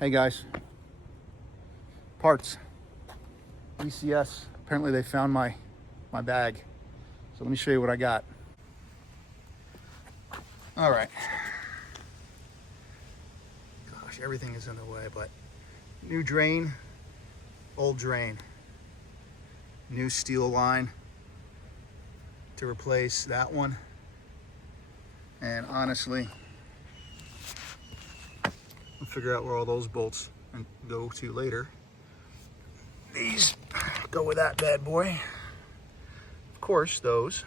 Hey guys, parts, ECS. Apparently they found my bag. So let me show you what I got. All right. Gosh, everything is in the way, but new drain, old drain. New steel line to replace that one. And honestly, I'll figure out where all those bolts go to later. These go with that bad boy. Of course, those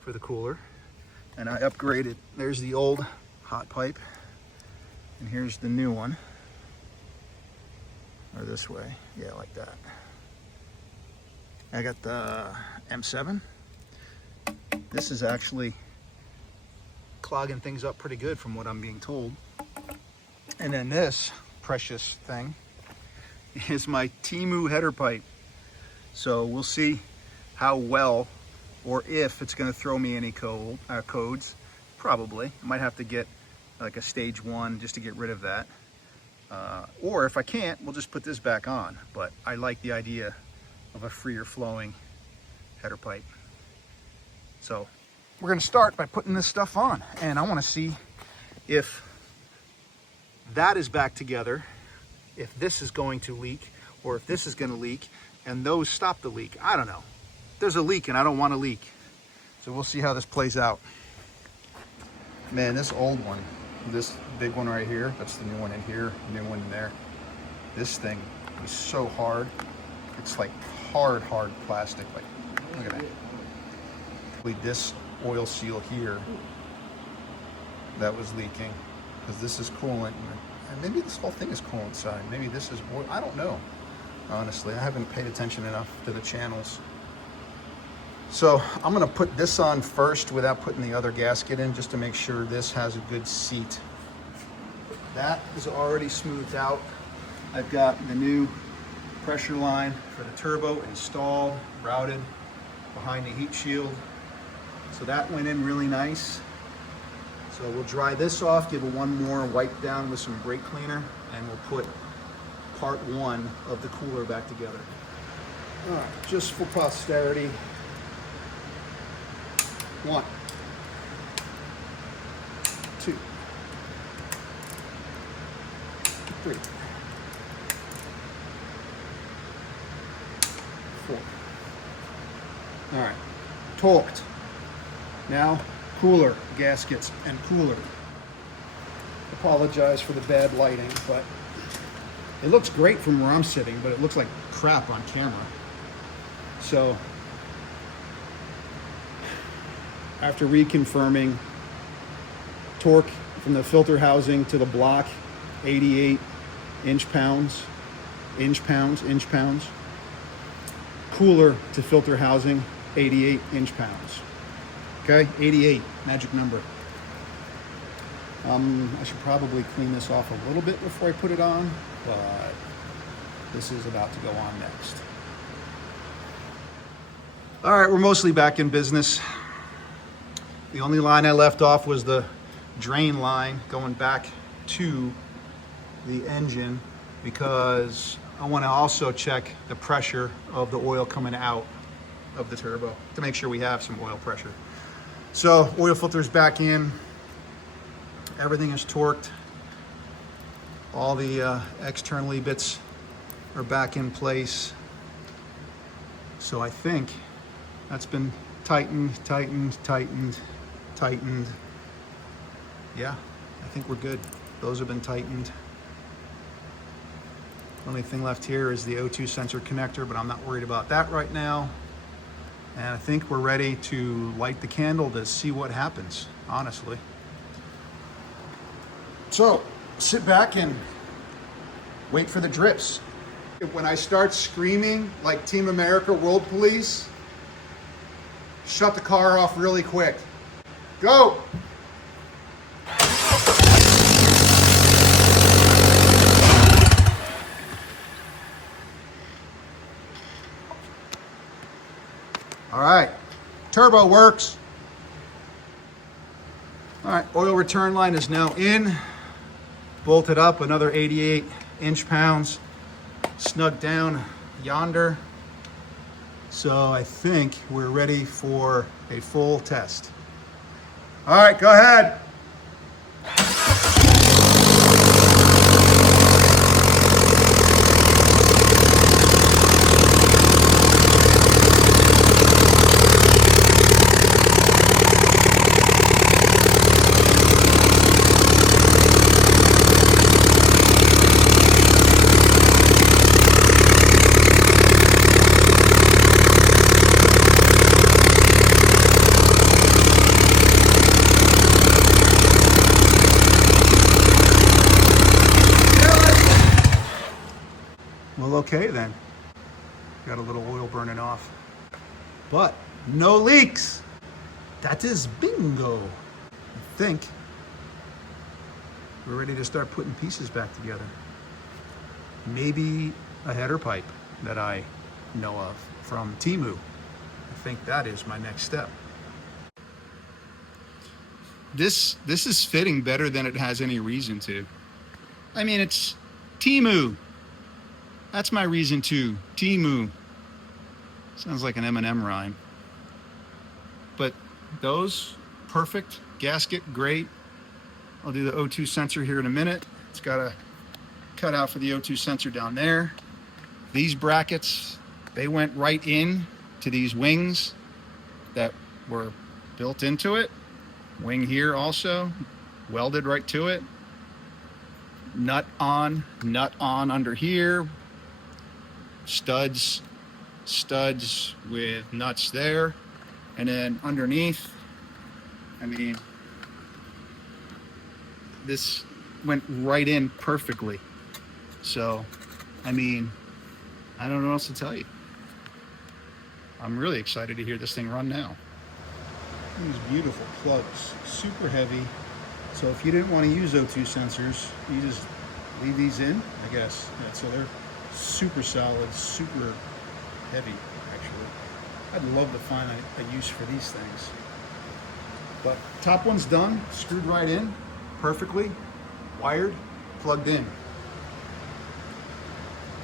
for the cooler. And I upgraded. There's the old hot pipe, and here's the new one. Or this way, yeah, like that. I got the M7. This is actually clogging things up pretty good from what I'm being told. And then this precious thing is my Temu header pipe. So we'll see how well or if it's going to throw me any codes. Probably. I might have to get like a stage 1 just to get rid of that. Or if I can't, we'll just put this back on. But I like the idea of a freer flowing header pipe. So we're going to start by putting this stuff on, and I want to see if that is back together, if this is going to leak, or if this is going to leak and those stop the leak. I don't know. There's a leak and I don't want to leak. So we'll see how this plays out. Man, this old one, this big one right here, that's the new one in here, new one in there. This thing is so hard. It's like hard plastic. Like, look at that. This oil seal here that was leaking, because this is coolant, and maybe this whole thing is coolant side. Maybe this is oil. I don't know. Honestly, I haven't paid attention enough to the channels. So I'm gonna put this on first without putting the other gasket in, just to make sure this has a good seat. That is already smoothed out. I've got the new pressure line for the turbo installed, routed behind the heat shield. So that went in really nice. So we'll dry this off, give it one more wipe down with some brake cleaner, and we'll put part 1 of the cooler back together. All right, just for posterity. 1, 2, 3, 4. All right, torqued. Now, cooler gaskets and cooler. Apologize for the bad lighting, but it looks great from where I'm sitting, but it looks like crap on camera. So, after reconfirming, torque from the filter housing to the block, 88 inch-pounds. Cooler to filter housing, 88 inch-pounds. Okay, 88, magic number. I should probably clean this off a little bit before I put it on, but this is about to go on next. All right, we're mostly back in business. The only line I left off was the drain line going back to the engine, because I want to also check the pressure of the oil coming out of the turbo to make sure we have some oil pressure. So oil filter's back in, everything is torqued, all the externally bits are back in place. So I think that's been tightened. Yeah, I think we're good. Those have been tightened. Only thing left here is the O2 sensor connector, but I'm not worried about that right now. And I think we're ready to light the candle to see what happens, honestly. So, sit back and wait for the drips. When I start screaming like Team America World Police, shut the car off really quick. Go! All right, turbo works. All right, oil return line is now in. bolted up, another 88 inch-pounds snug down yonder. So I think we're ready for a full test. All right, go ahead. Well, okay then. Got a little oil burning off, but no leaks. That is bingo. I think we're ready to start putting pieces back together. Maybe a header pipe that I know of from Temu. I think that is my next step. This is fitting better than it has any reason to. I mean, it's Temu. That's my reason to. Temu. Sounds like an M&M rhyme. But those, perfect. Gasket, great. I'll do the O2 sensor here in a minute. It's got a cutout for the O2 sensor down there. These brackets, they went right in to these wings that were built into it. Wing here also, welded right to it. Nut on under here. Studs with nuts there. And then underneath, I mean, this went right in perfectly. So, I mean, I don't know what else to tell you. I'm really excited to hear this thing run now. These beautiful plugs, super heavy. So if you didn't want to use O2 sensors, you just leave these in, I guess. Yeah, so they're super solid, super heavy, actually. I'd love to find a use for these things. But top one's done, screwed right in, perfectly, wired, plugged in.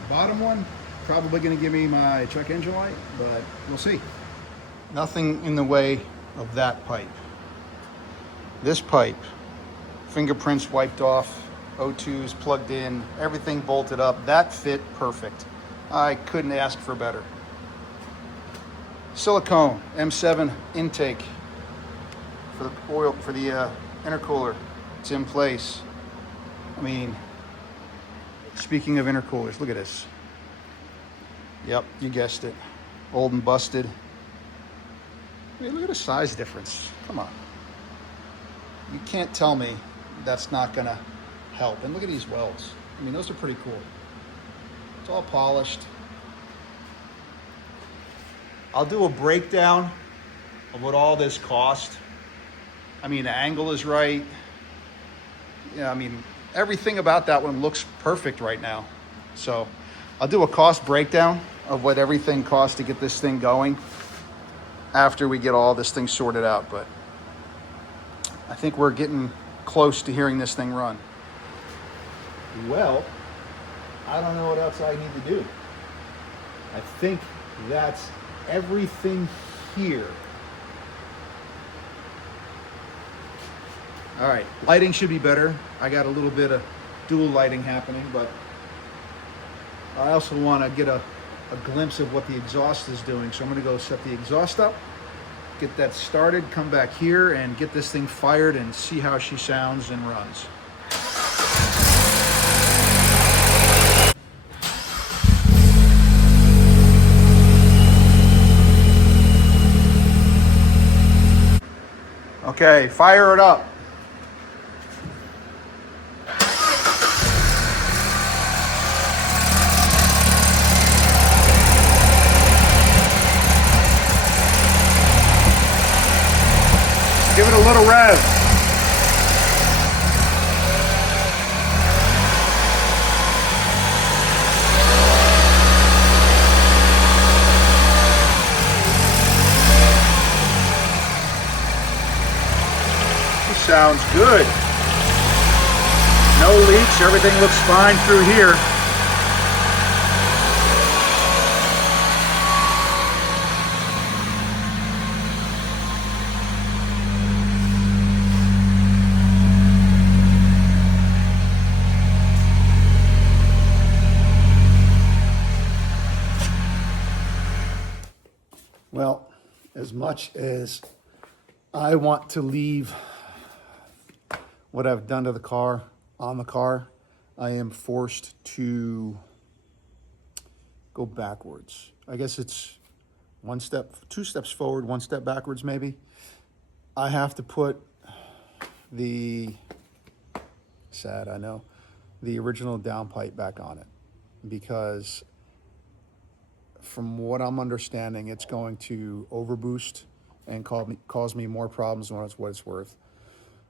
Bottom one, probably gonna give me my check engine light, but we'll see. Nothing in the way of that pipe. This pipe, fingerprints wiped off, O2s plugged in, everything bolted up. That fit perfect. I couldn't ask for better. Silicone M7 intake for the oil, for the intercooler. It's in place. I mean, speaking of intercoolers, look at this. Yep, you guessed it. Old and busted. I mean, look at the size difference. Come on. You can't tell me that's not gonna help. And look at these welds. I mean, those are pretty cool. It's all polished. I'll do a breakdown of what all this cost. I mean, the angle is right. Yeah, I mean, everything about that one looks perfect right now. So I'll do a cost breakdown of what everything costs to get this thing going after we get all this thing sorted out. But I think we're getting close to hearing this thing run. Well, I don't know what else I need to do. I think that's everything here. All right, lighting should be better. I got a little bit of dual lighting happening, but I also want to get a glimpse of what the exhaust is doing. So I'm going to go set the exhaust up, get that started, come back here and get this thing fired and see how she sounds and runs. Okay, fire it up. Give it a little rev. This sounds good. No leaks, everything looks fine through here. Well, as much as I want to leave what I've done to the car on the car, I am forced to go backwards. I guess it's one step, 2 steps forward, 1 step backwards maybe. I have to put the, sad I know, the original downpipe back on it, because from what I'm understanding, it's going to overboost and cause me more problems than what it's worth.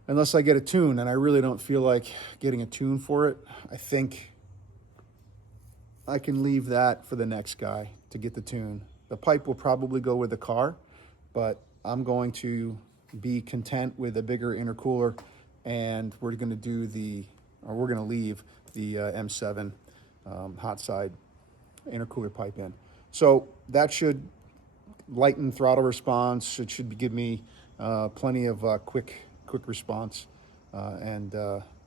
Unless I get a tune, and I really don't feel like getting a tune for it. I think I can leave that for the next guy to get the tune. The pipe will probably go with the car, but I'm going to be content with a bigger intercooler, and we're going to leave the M7 hot side intercooler pipe in. So that should lighten throttle response. It should give me plenty of quick response and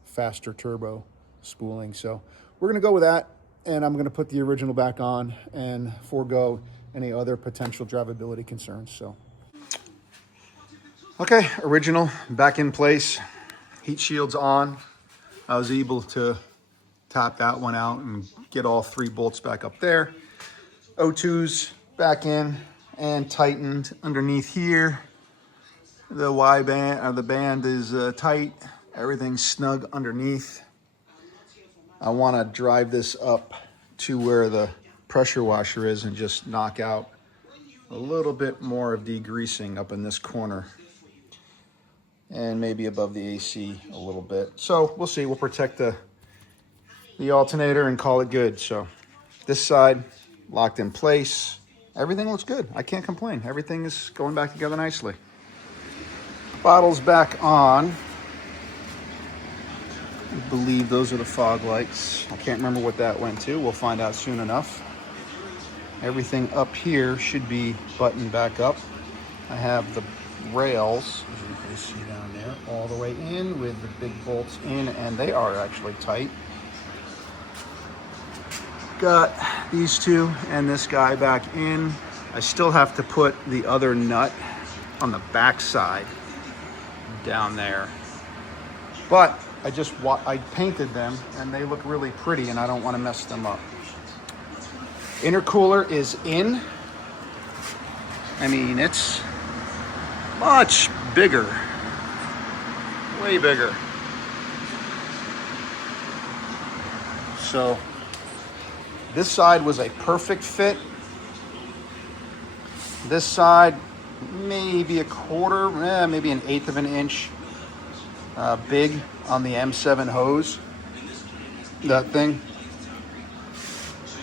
faster turbo spooling. So we're going to go with that, and I'm going to put the original back on and forego any other potential drivability concerns. So, okay, original back in place, heat shields on. I was able to tap that one out and get all 3 bolts back up there. O2's back in and tightened underneath here. The Y band, or the band, is tight. Everything's snug underneath. I want to drive this up to where the pressure washer is and just knock out a little bit more of degreasing up in this corner, and maybe above the AC a little bit. So we'll see. We'll protect the alternator and call it good. So this side locked in place. Everything looks good. I can't complain. Everything is going back together nicely. Bottles back on. I believe those are the fog lights. I can't remember what that went to. We'll find out soon enough. Everything up here should be buttoned back up. I have the rails, as you can see down there, all the way in with the big bolts in, and they are actually tight. Got these 2 and this guy back in. I still have to put the other nut on the back side down there, but I painted them and they look really pretty, and I don't want to mess them up. Intercooler is in. I mean, it's much bigger, way bigger. So this side was a perfect fit. This side, maybe a quarter, maybe an 1/8 of an inch big on the M7 hose, that thing.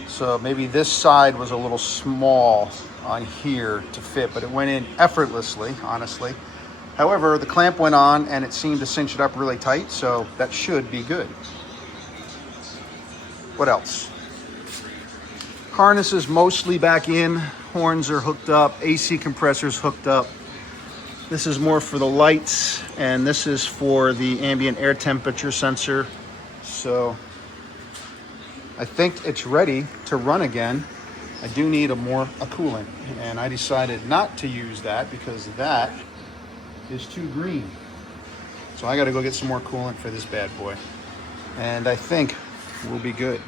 So maybe this side was a little small on here to fit, but it went in effortlessly, honestly. However, the clamp went on and it seemed to cinch it up really tight, so that should be good. What else? Harness is mostly back in. Horns are hooked up. AC compressor's hooked up. This is more for the lights, and this is for the ambient air temperature sensor. So I think it's ready to run again. I do need a coolant, and I decided not to use that because that is too green. So I got to go get some more coolant for this bad boy, and I think we'll be good.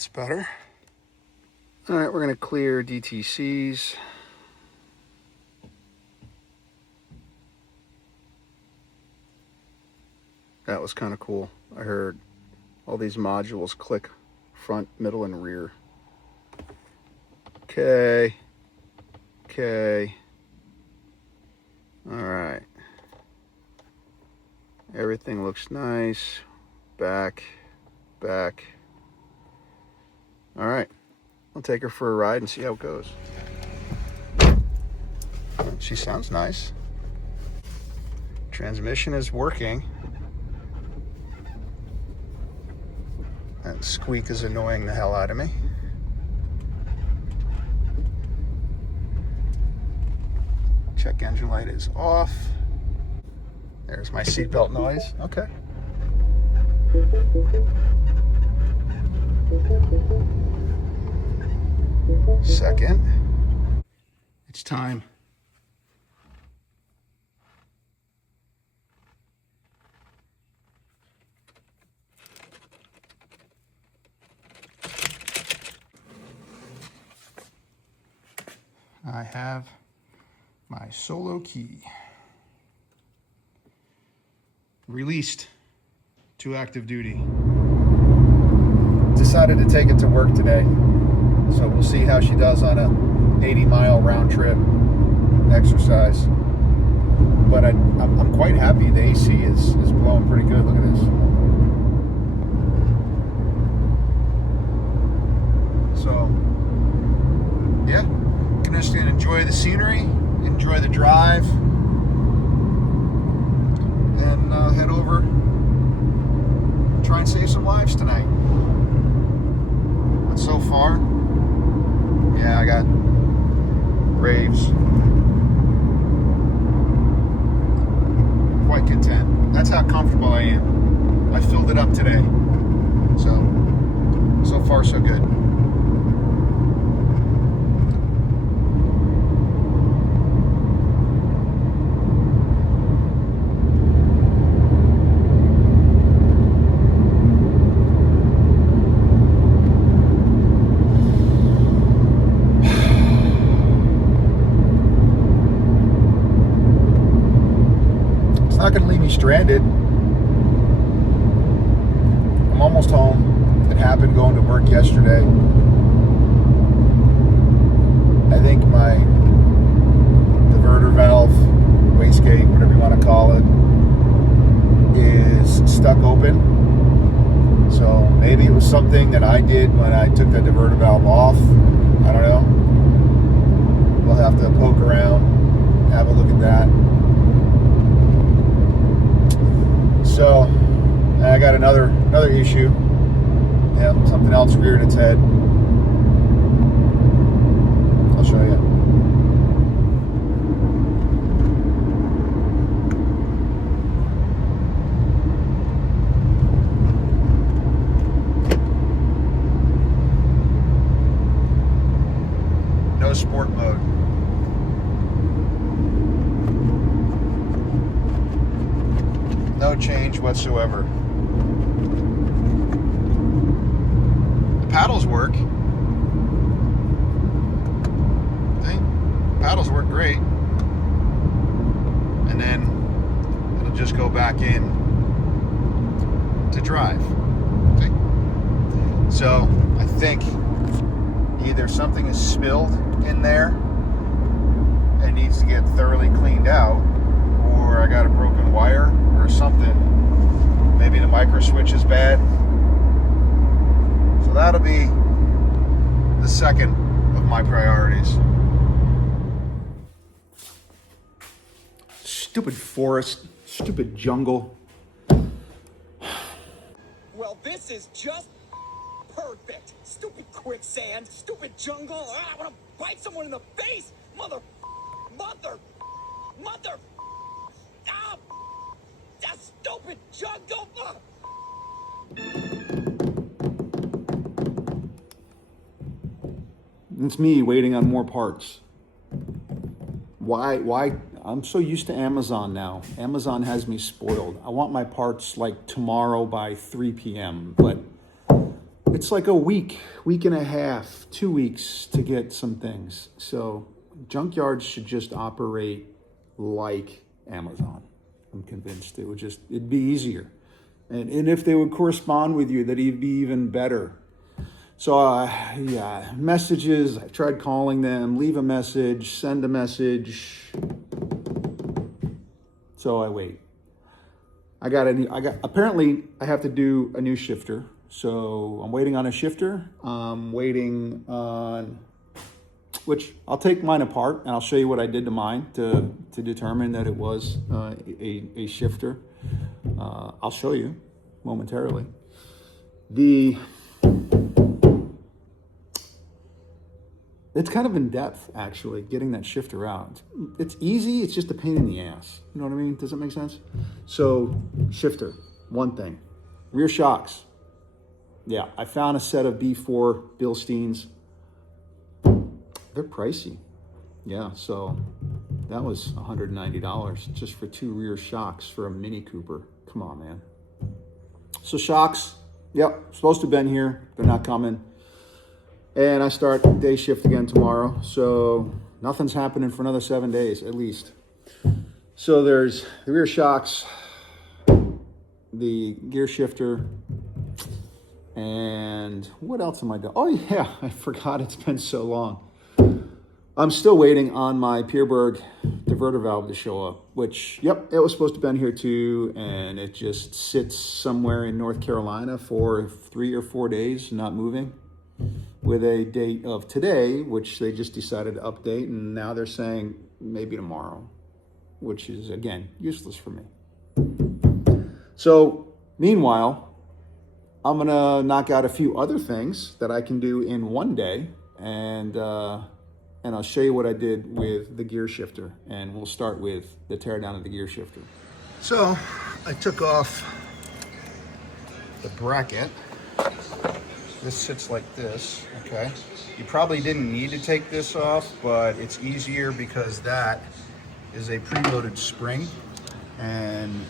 That's better. All right, we're gonna clear DTCs. That was kind of cool. I heard all these modules click front, middle, and rear. Okay. Okay. All right. Everything looks nice. Back. All right. I'll take her for a ride and see how it goes. She sounds nice. Transmission is working. That squeak is annoying the hell out of me. Check engine light is off. There's my seatbelt noise. Okay. Second. It's time. I have my solo key. Released to active duty. Decided to take it to work today. So we'll see how she does on a 80-mile round trip exercise. But I'm quite happy the AC is blowing pretty good. Look at this. So, yeah. Just gonna enjoy the scenery, enjoy the drive, and head over, try and save some lives tonight. But so far, yeah, I got raves. Quite content. That's how comfortable I am. I filled it up today. So far so good. Not going to leave me stranded. I'm almost home. It happened going to work yesterday. I think my diverter valve, wastegate, whatever you want to call it, is stuck open. So maybe it was something that I did when I took the diverter valve off. I don't know. We'll have to poke around, have a look at that. So I got another issue. Yeah, something else reared its head. I'll show you. No sport mode. No change whatsoever. The paddles work. See? Paddles work great. And then it'll just go back in to drive. See? So I think either something is spilled in there and needs to get thoroughly cleaned out, or I got a broken wire or something. Maybe the micro switch is bad. So that'll be the second of my priorities. Stupid forest, stupid jungle. Well, this is just perfect. Stupid quicksand, stupid jungle. I want to bite someone in the face. Mother. Ah, that stupid jungle. It's me waiting on more parts. Why? I'm so used to Amazon now. Amazon has me spoiled. I want my parts like tomorrow by 3 p.m. But it's like a week and a half, 2 weeks to get some things. So junkyards should just operate like Amazon. I'm convinced it'd be easier. And if they would correspond with you, that'd be even better. So yeah, messages, I tried calling them, leave a message, send a message. So I wait. Apparently I have to do a new shifter. So I'm waiting on a shifter. I'm waiting on, which I'll take mine apart and I'll show you what I did to mine to determine that it was a shifter. I'll show you momentarily. It's kind of in depth, actually, getting that shifter out. It's easy, it's just a pain in the ass. You know what I mean? Does that make sense? So, shifter, one thing. Rear shocks. Yeah, I found a set of B4 Bilsteins. They're pricey. Yeah, so that was $190 just for 2 rear shocks for a Mini Cooper. Come on, man. So shocks, yep, supposed to have been here. They're not coming. And I start day shift again tomorrow. So nothing's happening for another 7 days at least. So there's the rear shocks, the gear shifter, and what else am I doing? Oh yeah, I forgot, it's been so long. I'm still waiting on my Pierberg diverter valve to show up, which, yep, it was supposed to have been here too, and it just sits somewhere in North Carolina for 3 or 4 days, not moving, with a date of today, which they just decided to update, and now they're saying maybe tomorrow, which is, again, useless for me. So, meanwhile, I'm gonna knock out a few other things that I can do in one day, and I'll show you what I did with the gear shifter, and we'll start with the teardown of the gear shifter. So I took off the bracket. This sits like this, okay? You probably didn't need to take this off, but it's easier because that is a preloaded spring, and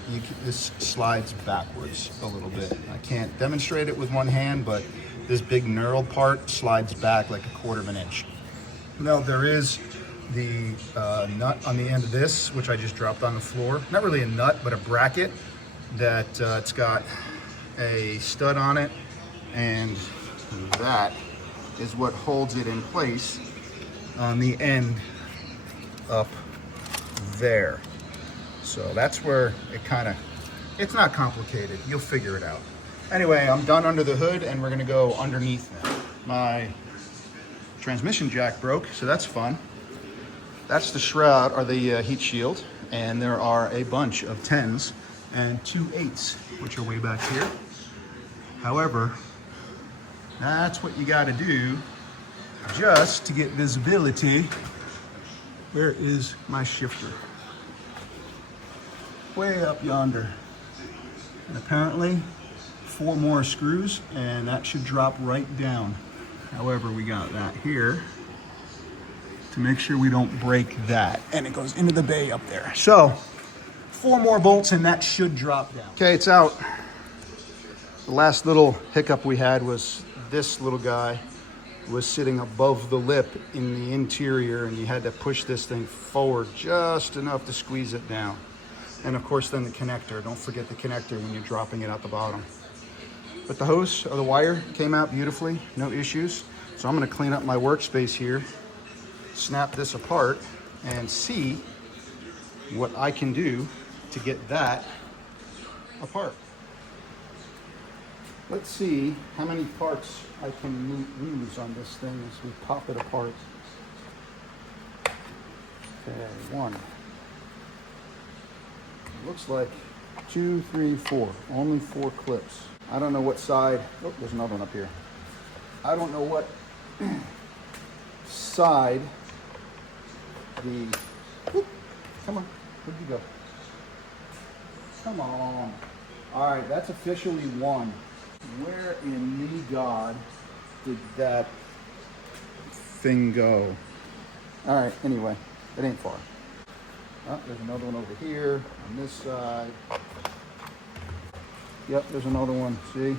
this slides backwards a little bit. I can't demonstrate it with one hand, but this big knurled part slides back like 1/4 inch. Now there is the nut on the end of this, which I just dropped on the floor. Not really a nut, but a bracket that it's got a stud on it, and that is what holds it in place on the end up there. So that's where it's not complicated. You'll figure it out. Anyway, I'm done under the hood, and we're gonna go underneath now. My transmission jack broke, so that's fun. That's the shroud, or the heat shield, and there are a bunch of 10s and 2 8s, which are way back here. However, that's what you gotta do just to get visibility. Where is my shifter? Way up yonder. And apparently 4 more screws, and that should drop right down. However, we got that here to make sure we don't break that. And it goes into the bay up there. So 4 more bolts and that should drop down. Okay, it's out. The last little hiccup we had was this little guy was sitting above the lip in the interior, and you had to push this thing forward just enough to squeeze it down. And of course then the connector. Don't forget the connector when you're dropping it out the bottom. But the hose or the wire came out beautifully, no issues. So I'm gonna clean up my workspace here, snap this apart, and see what I can do to get that apart. Let's see how many parts I can lose on this thing as we pop it apart. Okay, 1. Looks like 2, 3, 4. Only 4 clips. I don't know what side. Oh, there's another one up here. I don't know what side the. Whoop, come on, where'd you go? Come on. All right, that's officially 1. Where in me God did that thing go? All right, anyway, it ain't far. Oh, there's another one over here on this side. Yep, there's another one, see?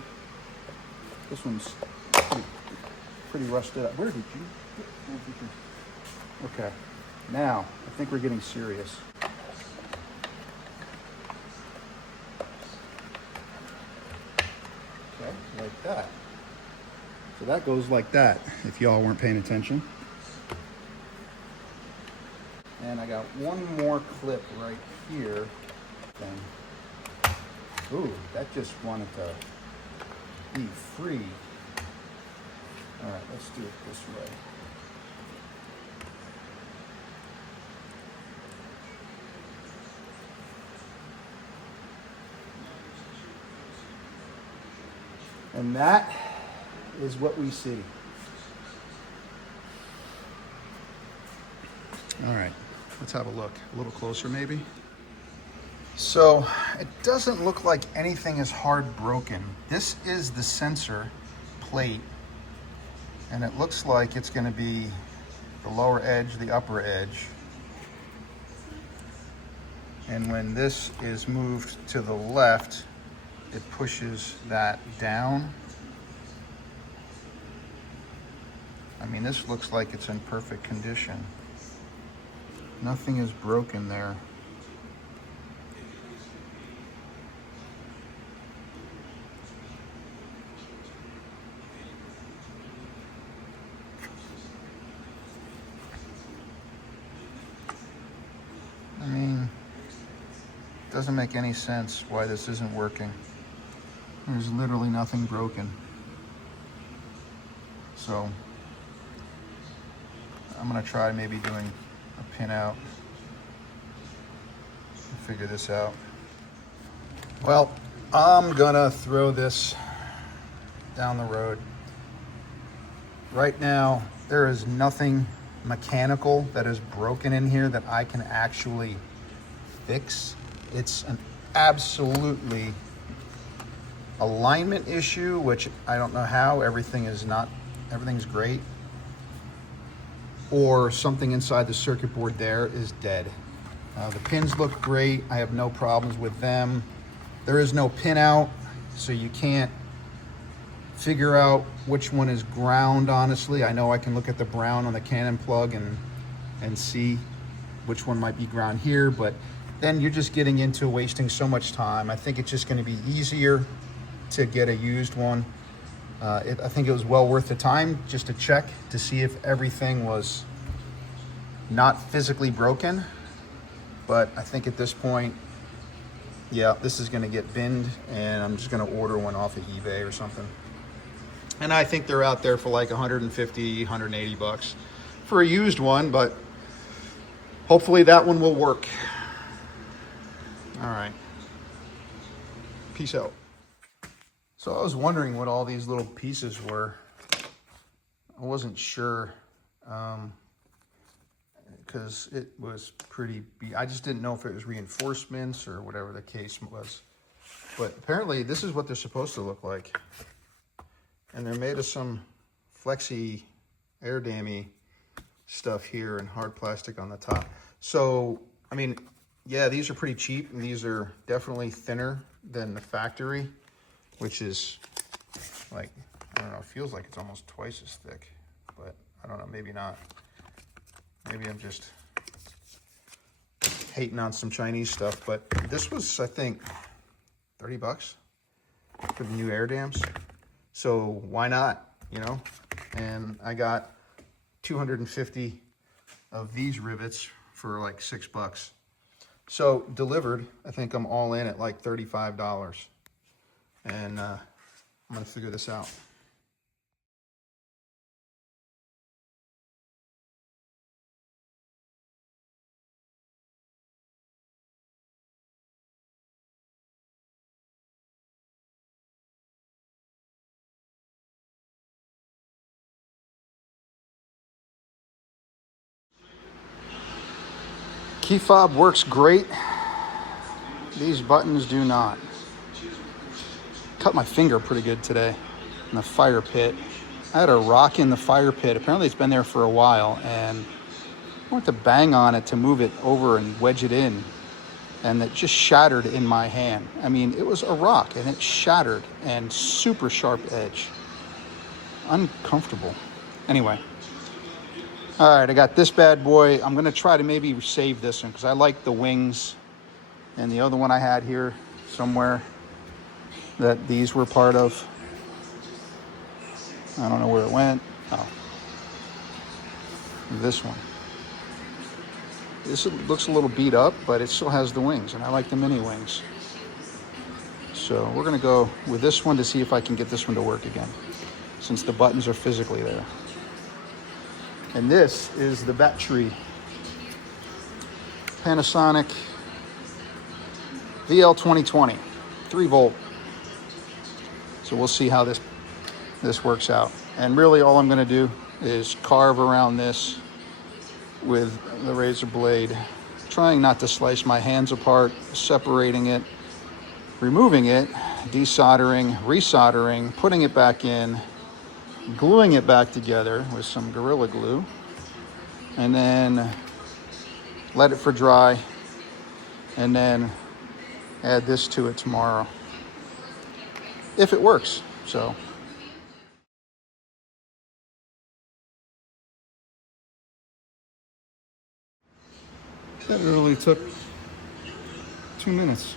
This one's pretty rusted up. Where did you? Okay, now I think we're getting serious. Okay, like that. So that goes like that, if y'all weren't paying attention. And I got one more clip right here. Then, ooh, that just wanted to be free. All right, let's do it this way. And that is what we see. All right, let's have a look. A little closer maybe. So it doesn't look like anything is hard broken. This is the sensor plate, and it looks like it's going to be the lower edge, the upper edge. And when this is moved to the left, it pushes that down. I mean, this looks like it's in perfect condition. Nothing is broken there. I mean, it doesn't make any sense why this isn't working. There's literally nothing broken. So I'm gonna try maybe doing a pin out and figure this out. Well, I'm gonna throw this down the road. Right now, there is nothing mechanical that is broken in here that I can actually fix. It's an absolutely alignment issue, which I don't know how. Everything's great. Or something inside the circuit board there is dead. The pins look great. I have no problems with them. There is no pin out, so you can't figure out which one is ground, honestly. I know I can look at the brown on the Canon plug and see which one might be ground here, but then you're just getting into wasting so much time. I think it's just gonna be easier to get a used one. I think it was well worth the time just to check to see if everything was not physically broken. But I think at this point, yeah, this is gonna get binned, and I'm just gonna order one off of eBay or something. And I think they're out there for like 150, 180 bucks for a used one, but hopefully that one will work. All right, peace out. So I was wondering what all these little pieces were. I wasn't sure, because it was pretty, I just didn't know if it was reinforcements or whatever the case was. But apparently this is what they're supposed to look like. And they're made of some flexi air dammy stuff here and hard plastic on the top. So, I mean, yeah, these are pretty cheap, and these are definitely thinner than the factory, which is like, I don't know, it feels like it's almost twice as thick, but I don't know, maybe not. Maybe I'm just hating on some Chinese stuff, but this was, I think, 30 bucks for the new air dams. So why not, you know? And I got 250 of these rivets for like $6. So delivered, I think I'm all in at like $35. And I'm gonna figure this out. Key fob works great. These buttons do not. Cut my finger pretty good today in the fire pit. I had a rock in the fire pit. Apparently it's been there for a while, and I went to bang on it to move it over and wedge it in, and it just shattered in my hand. I mean, it was a rock and it shattered, and super sharp edge. uncomfortable. Anyway. All right, I got this bad boy. I'm gonna try to maybe save this one because I like the wings, and the other one I had here somewhere that these were part of. I don't know where it went. Oh, this one. This looks a little beat up, but it still has the wings, and I like the mini wings. So we're gonna go with this one to see if I can get this one to work again, since the buttons are physically there. And this is the battery. Panasonic VL2020, 3 volt. So we'll see how this works out. And really all I'm gonna do is carve around this with the razor blade, trying not to slice my hands apart, separating it, removing it, desoldering, resoldering, putting it back in, gluing it back together with some Gorilla Glue, and then let it for dry, and then add this to it tomorrow, if it works. So that literally took 2 minutes.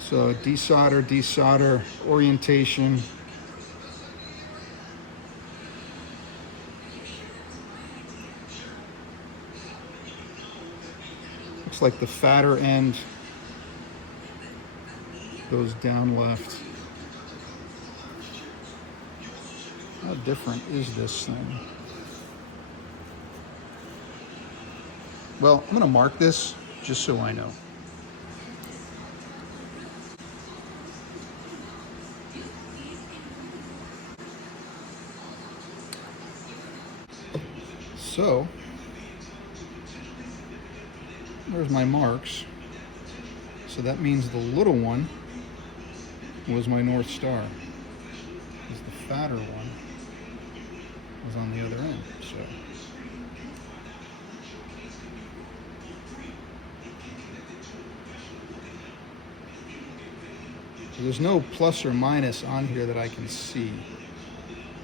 So desolder, orientation. Looks like the fatter end goes down left. How different is this thing? Well, I'm gonna mark this just so I know. So, there's my marks. So that means the little one was my North Star. Because the fatter one was on the other end. So there's no plus or minus on here that I can see.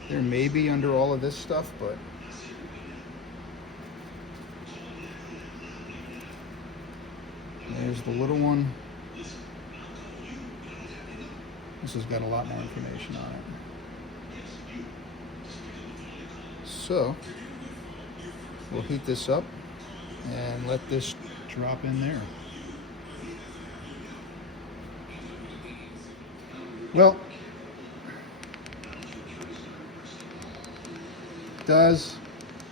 There may be under all of this stuff, but there's the little one. This has got a lot more information on it. So we'll heat this up and let this drop in there. Well, does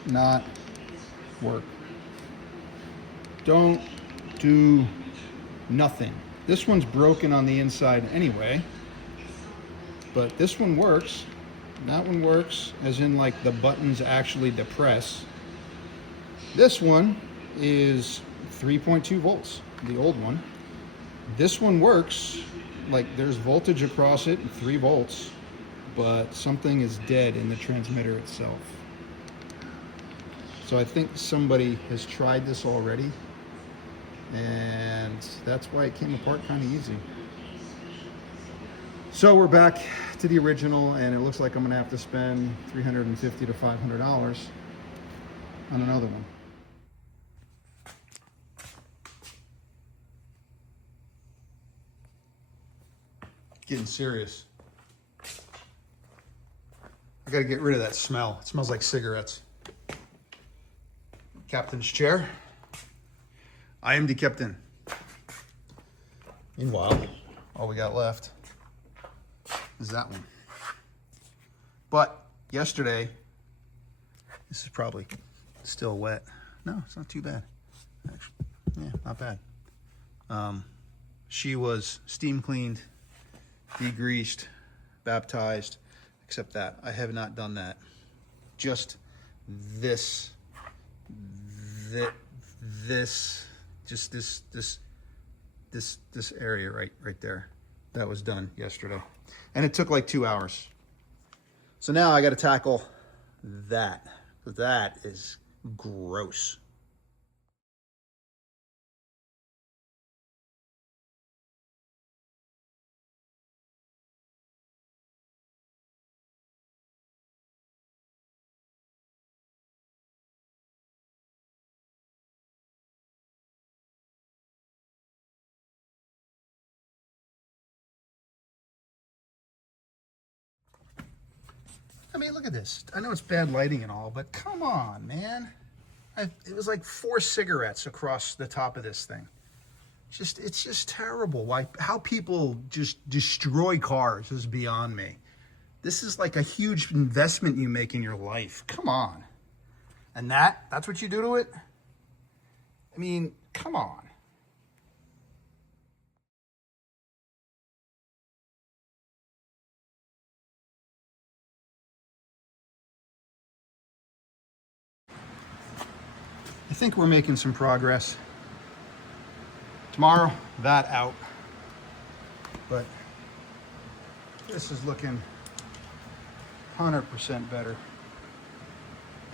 not work. Don't do nothing. This one's broken on the inside anyway, but this one works. That one works, as in like the buttons actually depress. This one is 3.2 volts, the old one. This one works, like there's voltage across it, 3 volts, but something is dead in the transmitter itself. So I think somebody has tried this already, and that's why it came apart kind of easy. So we're back to the original, and it looks like I'm gonna have to spend $350 to $500 on another one. Getting serious. I gotta get rid of that smell. It smells like cigarettes. Captain's chair. I am the captain. Meanwhile, all we got left is that one. But yesterday, this is probably still wet. No, it's not too bad. Actually, yeah, not bad. She was steam cleaned, degreased, baptized, except that I have not done that. Just this area right there. That was done yesterday. And it took like 2 hours. So now I got to tackle that. That is gross. I mean, look at this. I know it's bad lighting and all, but come on, man. It was like 4 cigarettes across the top of this thing. It's just terrible. Why, how people just destroy cars is beyond me. This is like a huge investment you make in your life. Come on. And that's what you do to it? I mean, come on. I think we're making some progress. Tomorrow, that out. But this is looking 100% better.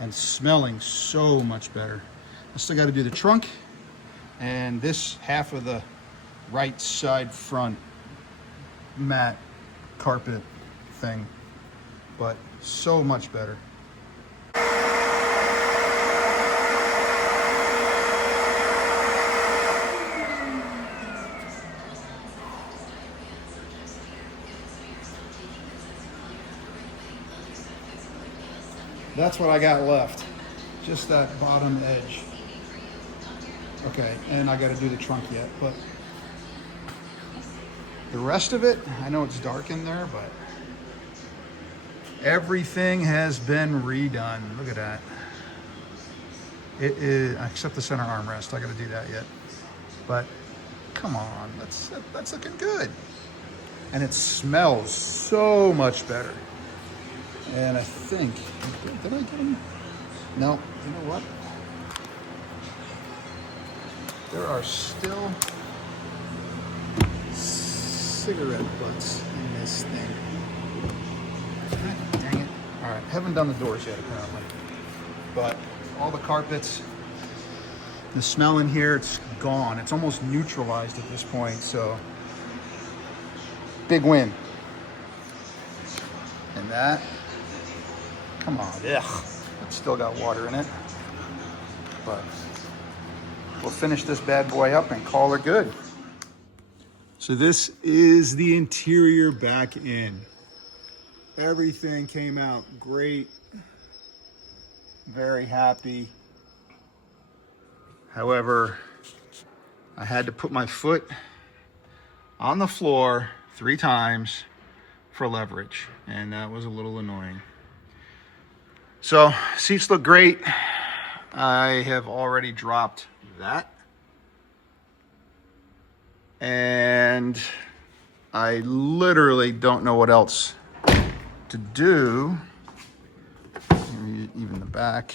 And smelling so much better. I still got to do the trunk and this half of the right side front matte carpet thing. But so much better. That's what I got left. Just that bottom edge. Okay, and I got to do the trunk yet, but the rest of it, I know it's dark in there, but everything has been redone. Look at that. It is, except the center armrest. I got to do that yet. But come on, that's looking good. And it smells so much better. And I think, did I get them? No, you know what? There are still cigarette butts in this thing. God dang it. All right, haven't done the doors yet apparently. But all the carpets, the smell in here, it's gone. It's almost neutralized at this point, so big win. And that, come on, ugh. It's still got water in it. But we'll finish this bad boy up and call her good. So this is the interior back in. Everything came out great. Very happy. However, I had to put my foot on the floor 3 times for leverage, and that was a little annoying. So seats look great. I have already dropped that. And I literally don't know what else to do. Even the back.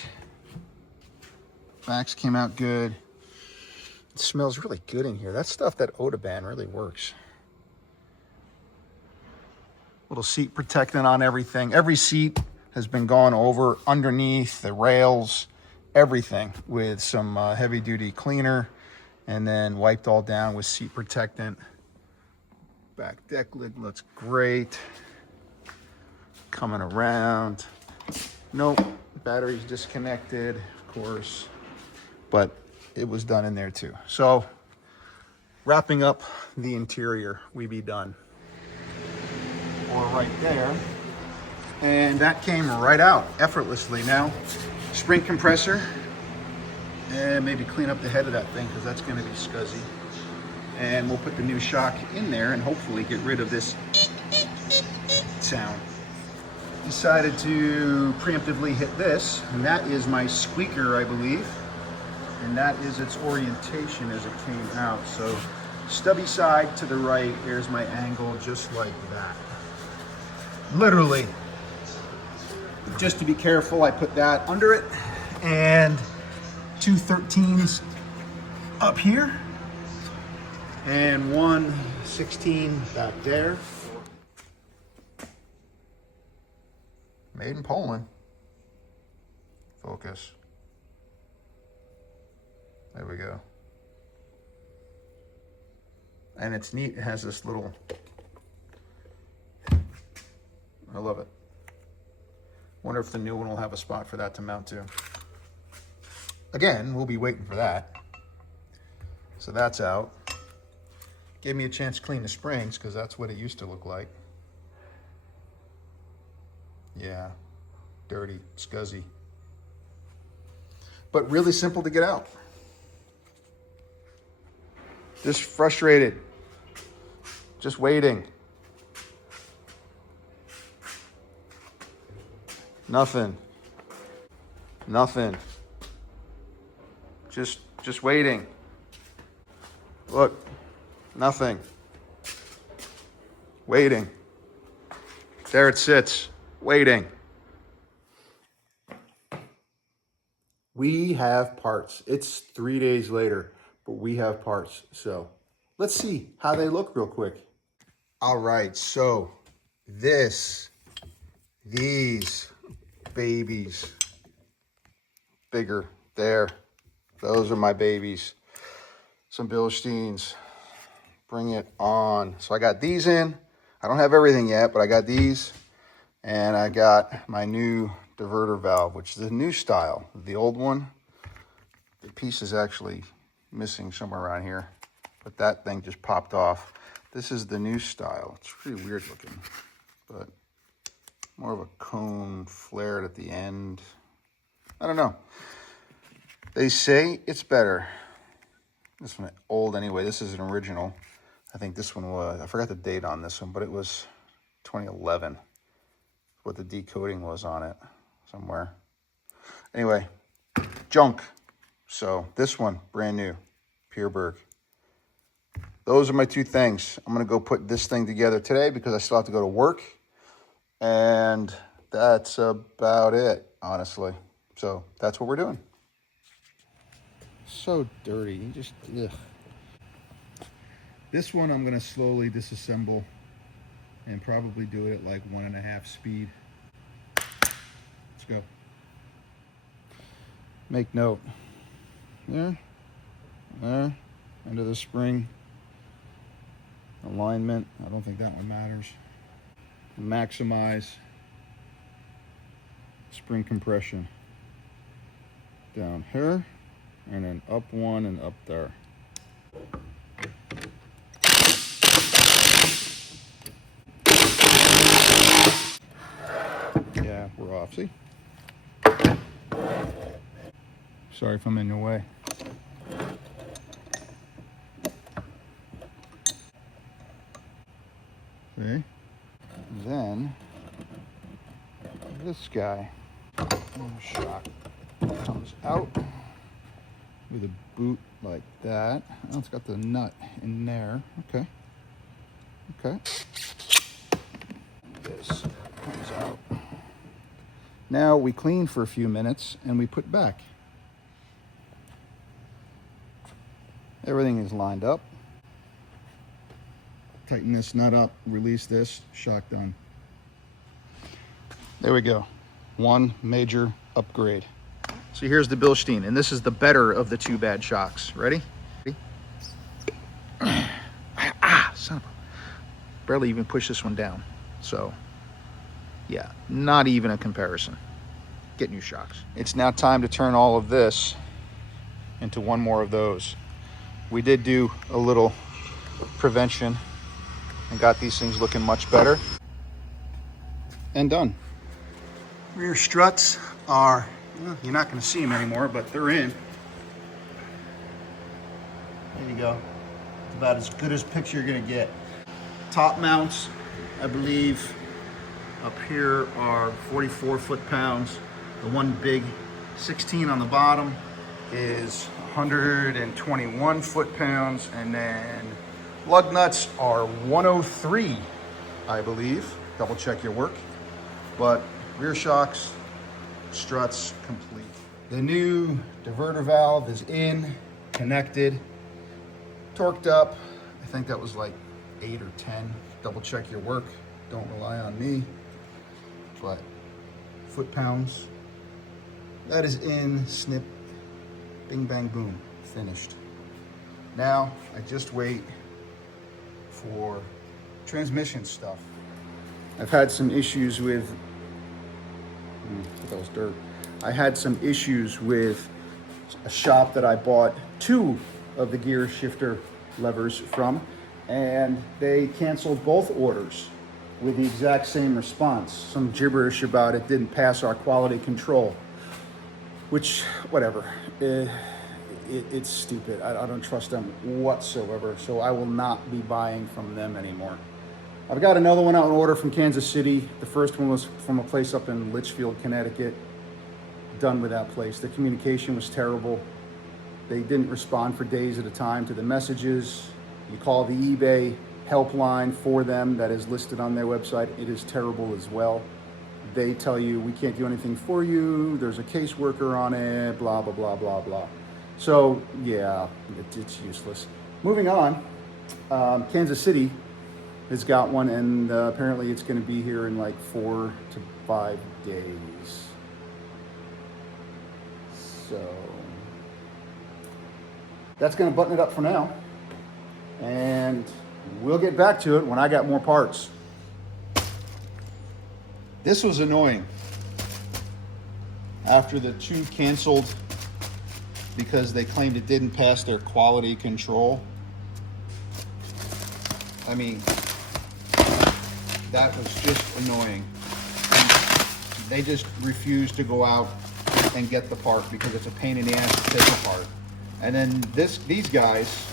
Backs came out good. It smells really good in here. That stuff, that Odoban really works. Little seat protectant on everything. Every seat has been gone over underneath the rails, everything with some heavy duty cleaner, and then wiped all down with seat protectant. Back deck lid looks great. Coming around. Nope, battery's disconnected, of course, but it was done in there too. So wrapping up the interior, we be done. Or right there. And that came right out effortlessly. Now, spring compressor, and maybe clean up the head of that thing because that's going to be scuzzy. And we'll put the new shock in there and hopefully get rid of this sound. Decided to preemptively hit this, and that is my squeaker, I believe. And that is its orientation as it came out. So stubby side to the right, here's my angle, just like that. Literally. Just to be careful, I put that under it, and 2 13s up here, and 1 16 back there. Made in Poland. Focus. There we go. And it's neat, it has this little, I love it. Wonder if the new one will have a spot for that to mount to. Again, we'll be waiting for that. So that's out. Gave me a chance to clean the springs because that's what it used to look like. Yeah, dirty, scuzzy. But really simple to get out. Just frustrated. Just waiting. Nothing. Nothing. Just waiting. Look. Nothing. Waiting. There it sits. Waiting. We have parts. It's 3 days later, but we have parts. So let's see how they look real quick. All right, so these babies, bigger there. Those are my babies. Some Bilsteins. Bring it on. So I got these in. I don't have everything yet, but I got these. And I got my new diverter valve, which is a new style. The old one, the piece is actually missing somewhere around here, but that thing just popped off. This is the new style. It's pretty weird looking, but more of a cone flared at the end. I don't know. They say it's better. This one old anyway. This is an original. I think this one was, I forgot the date on this one, but it was 2011. What the decoding was on it somewhere. Anyway, junk. So this one, brand new, Pierberg. Those are my two things. I'm gonna go put this thing together today because I still have to go to work. And that's about it, honestly. So that's what we're doing. So dirty, you just, ugh. This one I'm gonna slowly disassemble and probably do it at like 1.5 speed. Let's go. Make note. There, into the spring. Alignment, I don't think that one matters. Maximize spring compression. Down here, and then up one and up there. Yeah, we're off, see? Sorry if I'm in your way. See? Then, this guy, shock, comes out with a boot like that. Oh, it's got the nut in there. Okay. Okay. This comes out. Now we clean for a few minutes and we put back. Everything is lined up. Tighten this nut up, release this, shock done. There we go. One major upgrade. So here's the Bilstein, and this is the better of the two bad shocks. Ready? Son of a... Barely even push this one down. So, yeah, not even a comparison. Get new shocks. It's now time to turn all of this into one more of those. We did do a little prevention and got these things looking much better. And done. Rear struts are, well, you're not going to see them anymore, but they're in. There you go. It's about as good as picture you're going to get. Top mounts, I believe, up here are 44 foot-pounds. The one big 16 on the bottom is 121 foot-pounds, and then lug nuts are 103, I believe. Double check your work. But rear shocks, struts complete. The new diverter valve is in, connected, torqued up. I think that was like 8 or 10. Double check your work. Don't rely on me. But foot-pounds. That is in, snip, bing, bang, boom, finished. Now I just wait for transmission stuff. I've had some issues with, that was dirt. I had some issues with a shop that I bought 2 of the Gearshifter levers from, and they canceled both orders. with the exact same response. Some gibberish about it didn't pass our quality control, which, whatever. It's stupid. I don't trust them whatsoever, so I will not be buying from them anymore. I've got another one out in order from Kansas City. The first one was from a place up in Litchfield, Connecticut. Done with that place. The communication was terrible. They didn't respond for days at a time to the messages. You call the eBay helpline for them that is listed on their website. It is terrible as well. They tell you, we can't do anything for you. There's a caseworker on it, blah, blah, blah, blah, blah. So yeah, it's useless. Moving on, Kansas City has got one, and apparently it's going to be here in like 4 to 5 days. So that's going to button it up for now, and we'll get back to it when I got more parts. This was annoying. After the 2 canceled because they claimed it didn't pass their quality control. I mean, that was just annoying. And they just refused to go out and get the part because it's a pain in the ass to take apart. And then these guys,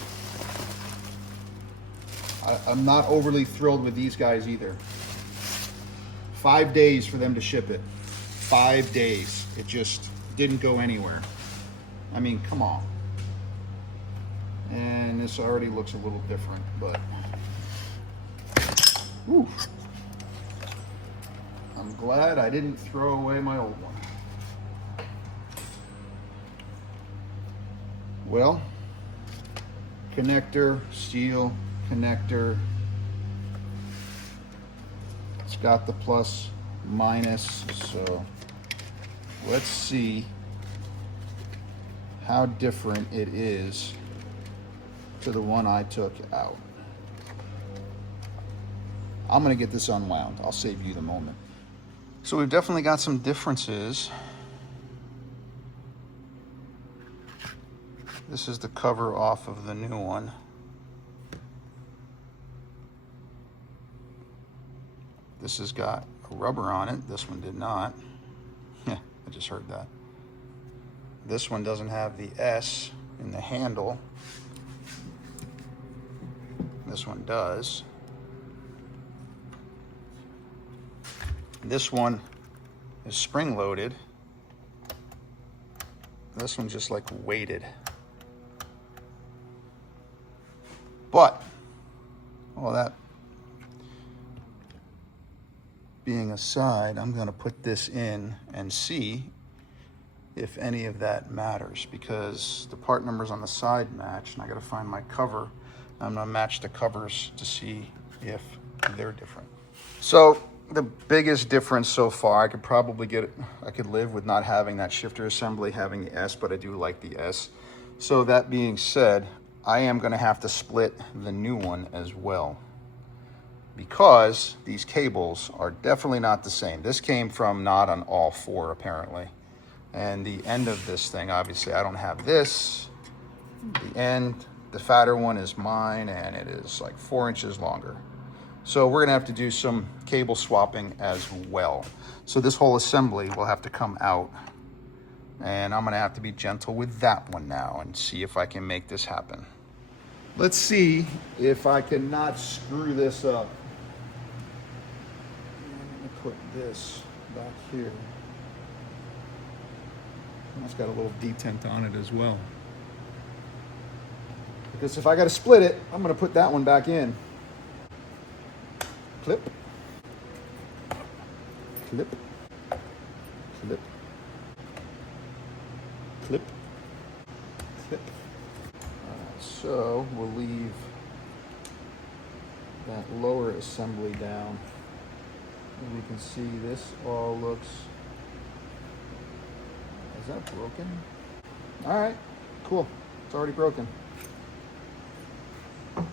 I'm not overly thrilled with these guys either. 5 days for them to ship it. 5 days. It just didn't go anywhere. I mean, come on. And this already looks a little different, but whew. I'm glad I didn't throw away my old one. Well, connector, steel connector. It's got the plus, minus, so let's see how different it is to the one I took out. I'm gonna get this unwound. I'll save you the moment. So we've definitely got some differences. This is the cover off of the new one. This has got a rubber on it. This one did not. Yeah, I just heard that. This one doesn't have the S in the handle. This one does. This one is spring loaded. This one's just like weighted. But, all that being aside, I'm going to put this in and see if any of that matters, because the part numbers on the side match, and I got to find my cover. I'm going to match the covers to see if they're different. So the biggest difference so far, I could probably I could live with not having that shifter assembly, having the S, but I do like the S. So that being said, I am going to have to split the new one as well, because these cables are definitely not the same. This came from not on all 4 apparently. And the end of this thing, obviously I don't have this. The end, the fatter one is mine, and it is like 4 inches longer. So we're gonna have to do some cable swapping as well. So this whole assembly will have to come out, and I'm gonna have to be gentle with that one now and see if I can make this happen. Let's see if I cannot screw this up. I'm gonna put this back here. It's got a little detent on it as well. Because if I got to split it, I'm going to put that one back in. Clip. Clip. Clip. Clip. Clip. So we'll leave that lower assembly down. And we can see this all looks... Is that broken? All right, cool. It's already broken. Well,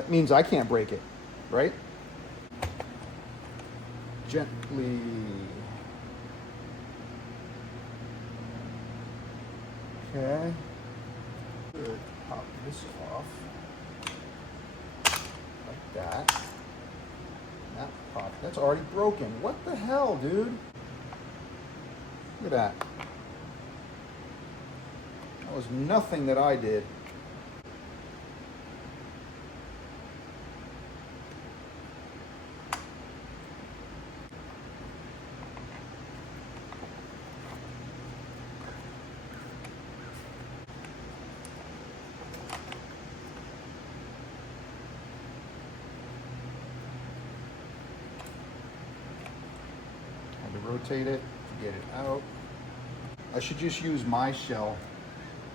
that means I can't break it, right? Gently. Okay. Pop this off. Like that. That pops That's already broken. What the hell, dude? Look at that. That was nothing that I did. Rotate it to get it out. I should just use my shell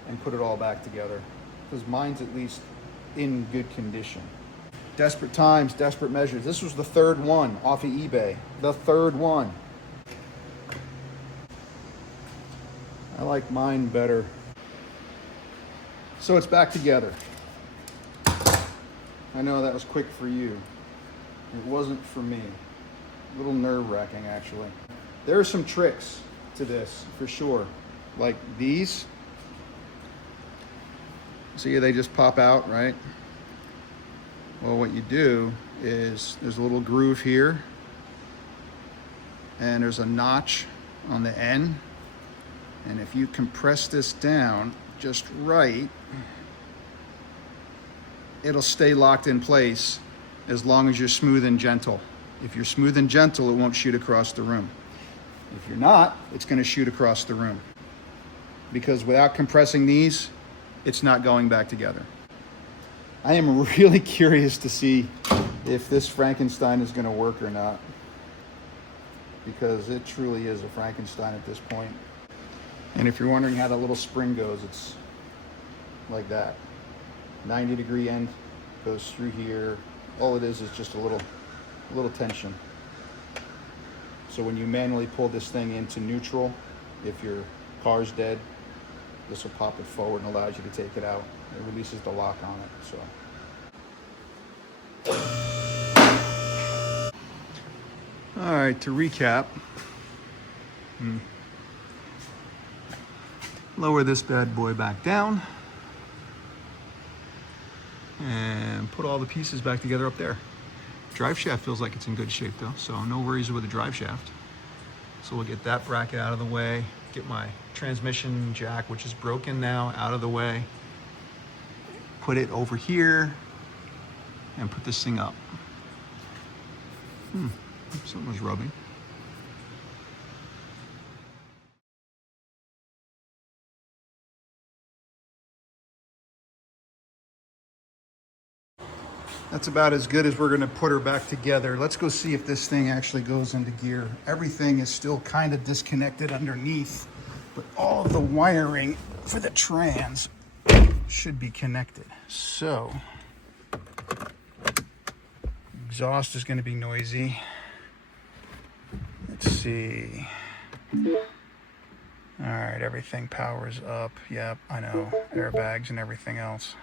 and put it all back together because mine's at least in good condition. Desperate times, desperate measures. This was the third one off of eBay. The third one. I like mine better. So it's back together. I know that was quick for you. It wasn't for me. A little nerve-wracking, actually. There are some tricks to this, for sure. Like these. See, they just pop out, right? Well, what you do is there's a little groove here, and there's a notch on the end. And if you compress this down just right, it'll stay locked in place as long as you're smooth and gentle. If you're smooth and gentle, it won't shoot across the room. If you're not, it's going to shoot across the room. Because without compressing these, it's not going back together. I am really curious to see if this Frankenstein is going to work or not. Because it truly is a Frankenstein at this point. And if you're wondering how that little spring goes, it's like that. 90-degree end goes through here. All it is just a little tension. So when you manually pull this thing into neutral, if your car's dead, this will pop it forward and allows you to take it out. It releases the lock on it. So, all right, to recap, lower this bad boy back down and put all the pieces back together up there. Drive shaft feels like it's in good shape though, so no worries with the drive shaft. So we'll get that bracket out of the way, get my transmission jack, which is broken now, out of the way, put it over here, and put this thing up. Something was rubbing. That's about as good as we're gonna put her back together. Let's go see if this thing actually goes into gear. Everything is still kind of disconnected underneath, but all of the wiring for the trans should be connected. So, exhaust is gonna be noisy. Let's see. All right, everything powers up. Yep, I know, airbags and everything else.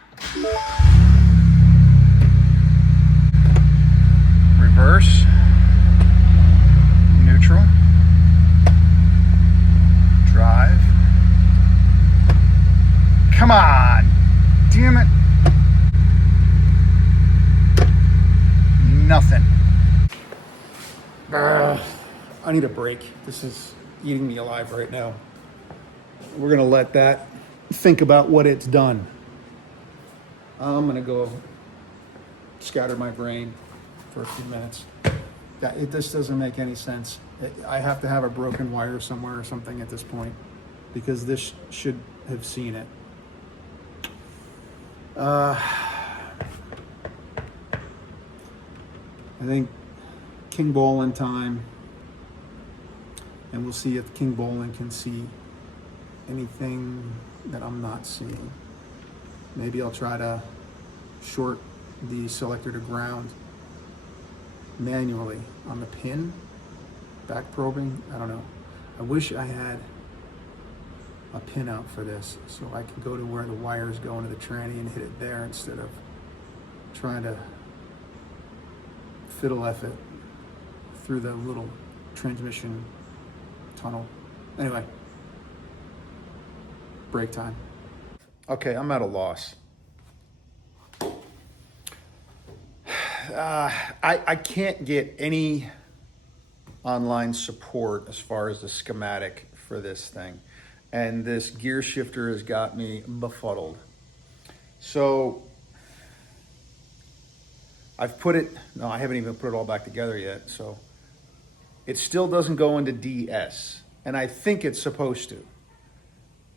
Reverse, neutral, drive. Come on, damn it. Nothing. I need a break. This is eating me alive right now. We're gonna let that think about what it's done. I'm gonna go scatter my brain for a few minutes. This doesn't make any sense. I have to have a broken wire somewhere or something at this point because this should have seen it. I think King Bowling time, and we'll see if King Bowling can see anything that I'm not seeing. Maybe I'll try to short the selector to ground manually on the pin, back probing. I don't know. I wish I had a pin out for this so I can go to where the wires go into the tranny and hit it there instead of trying to fiddle F it through the little transmission tunnel. Anyway, break time. Okay, I'm at a loss. I can't get any online support as far as the schematic for this thing. And this gear shifter has got me befuddled. So I've put it, no, I haven't even put it all back together yet. So it still doesn't go into DS, and I think it's supposed to.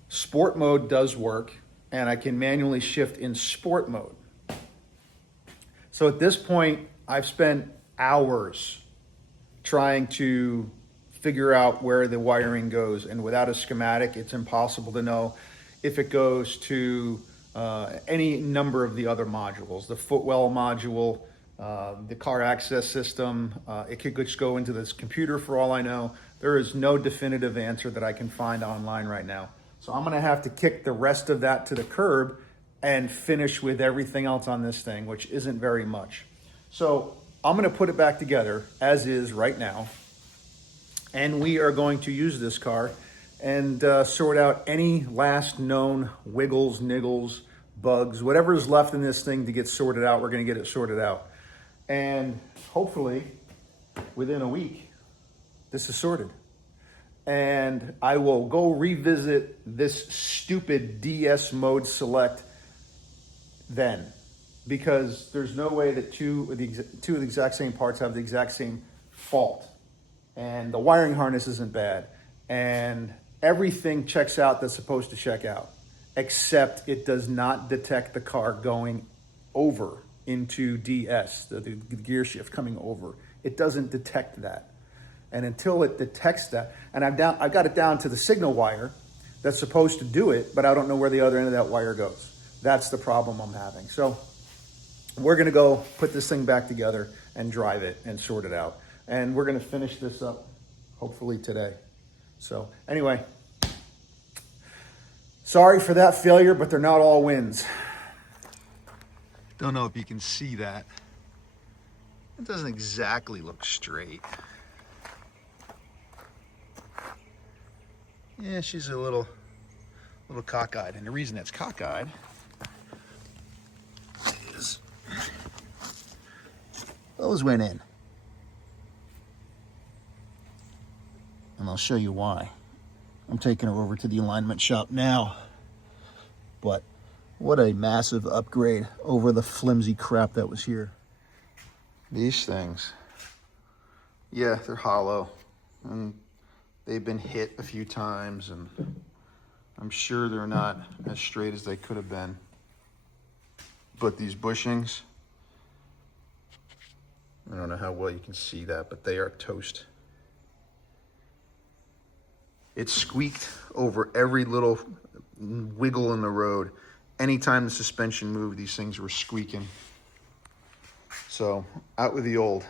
Sport mode does work, and I can manually shift in sport mode. So at this point, I've spent hours trying to figure out where the wiring goes, and without a schematic, it's impossible to know if it goes to any number of the other modules, the footwell module, the car access system. It could just go into this computer for all I know. There is no definitive answer that I can find online right now. So I'm gonna have to kick the rest of that to the curb and finish with everything else on this thing, which isn't very much. So I'm gonna put it back together as is right now. And we are going to use this car and sort out any last known wiggles, niggles, bugs, whatever is left in this thing to get sorted out. We're gonna get it sorted out. And hopefully within a week, this is sorted. And I will go revisit this stupid DS mode select then, because there's no way that two of the exact same parts have the exact same fault. And the wiring harness isn't bad. And everything checks out that's supposed to check out, except it does not detect the car going over into DS, the gear shift coming over. It doesn't detect that. And until it detects that, and I've got it down to the signal wire that's supposed to do it, but I don't know where the other end of that wire goes. That's the problem I'm having. So we're gonna go put this thing back together and drive it and sort it out. And we're gonna finish this up hopefully today. So anyway, sorry for that failure, but they're not all wins. Don't know if you can see that. It doesn't exactly look straight. Yeah, she's a little cockeyed. And the reason it's cockeyed is those went in. And I'll show you why. I'm taking her over to the alignment shop now. But what a massive upgrade over the flimsy crap that was here. These things, yeah, they're hollow. And they've been hit a few times, and I'm sure they're not as straight as they could have been. But these bushings, I don't know how well you can see that, but they are toast. It squeaked over every little wiggle in the road. Anytime the suspension moved, these things were squeaking. So, out with the old.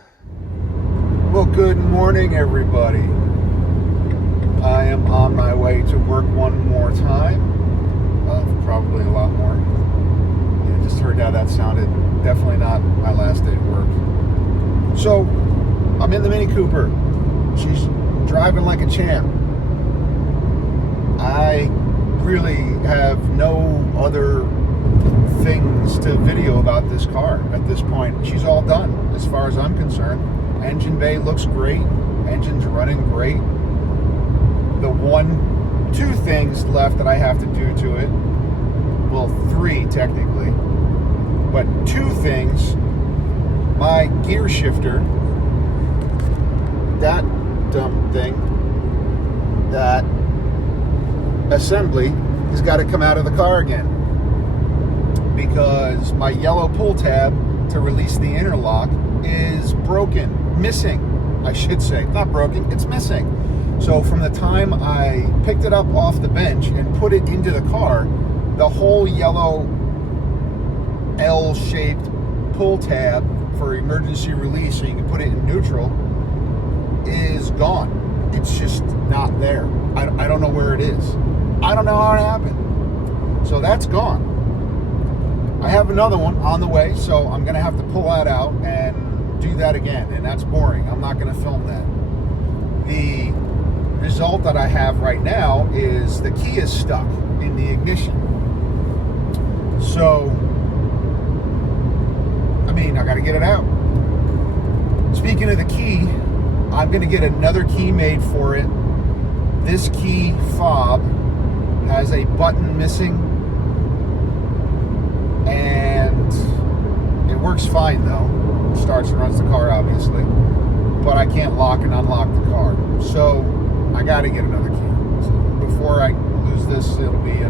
Well, good morning, everybody. I am on my way to work one more time. Probably a lot more. Yeah, just heard how that sounded. Definitely not my last day of work. So, I'm in the Mini Cooper. She's driving like a champ. I really have no other things to video about this car at this point. She's all done as far as I'm concerned. Engine bay looks great. Engine's running great. The two things left that I have to do to it, well, three technically, but two things. My gear shifter, that dumb thing, that assembly has got to come out of the car again, because my yellow pull tab to release the interlock is broken, missing, I should say. Not broken, it's missing. So from the time I picked it up off the bench and put it into the car, the whole yellow L-shaped pull tab for emergency release, so you can put it in neutral, is gone. It's just not there. I don't know where it is. I don't know how it happened. So that's gone. I have another one on the way, so I'm gonna have to pull that out and do that again, and that's boring. I'm not gonna film that. The result that I have right now is the key is stuck in the ignition. So, I mean, I gotta get it out. Speaking of the key, I'm going to get another key made for it. This key fob has a button missing, and it works fine though. It starts and runs the car, obviously, but I can't lock and unlock the car. So I got to get another key. So before I lose this, it'll be a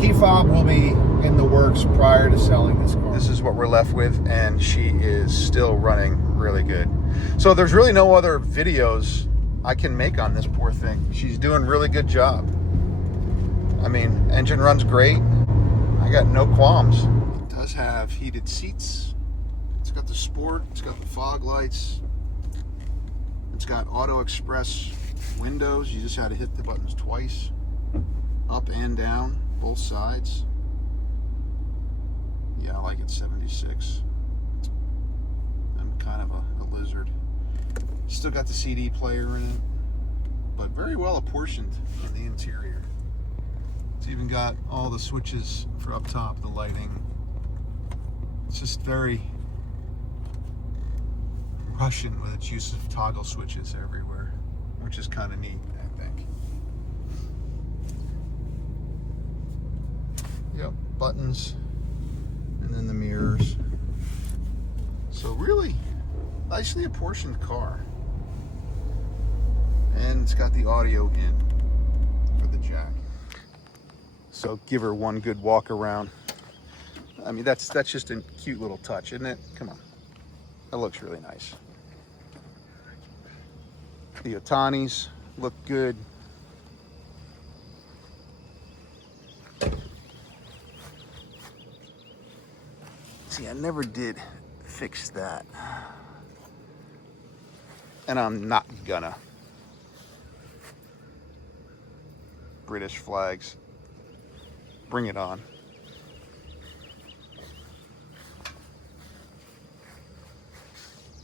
key fob will be in the works prior to selling this car. This is what we're left with, and she is still running really good. So there's really no other videos I can make on this poor thing. She's doing a really good job. I mean, engine runs great. I got no qualms. It does have heated seats. It's got the sport. It's got the fog lights. It's got auto express windows. You just had to hit the buttons twice, up and down, both sides. Yeah, I like it 76. I'm kind of a lizard. Still got the CD player in it, but very well apportioned in the interior. It's even got all the switches for up top, the lighting. It's just very Russian with its use of toggle switches everywhere, which is kind of neat, I think. Yep, buttons, and then the mirrors. So really nicely apportioned car. And it's got the audio in for the jack. So give her one good walk around. I mean, that's just a cute little touch, isn't it? Come on. That looks really nice. The Otanis look good. See, I never did fix that. And I'm not gonna. British flags. Bring it on.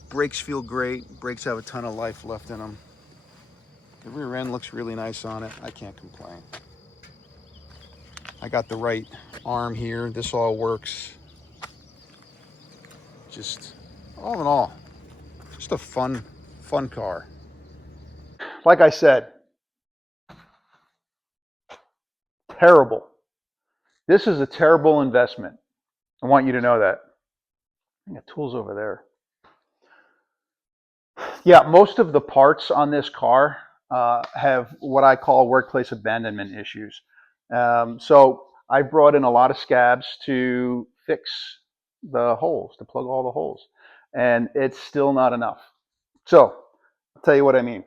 Brakes feel great. Brakes have a ton of life left in them. The rear end looks really nice on it. I can't complain. I got the right arm here. This all works. Just all in all, just a fun car. Like I said, terrible. This is a terrible investment. I want you to know that. I got tools over there. Yeah, most of the parts on this car have what I call workplace abandonment issues. So I brought in a lot of scabs to fix the holes, to plug all the holes. And it's still not enough. So I'll tell you what I mean.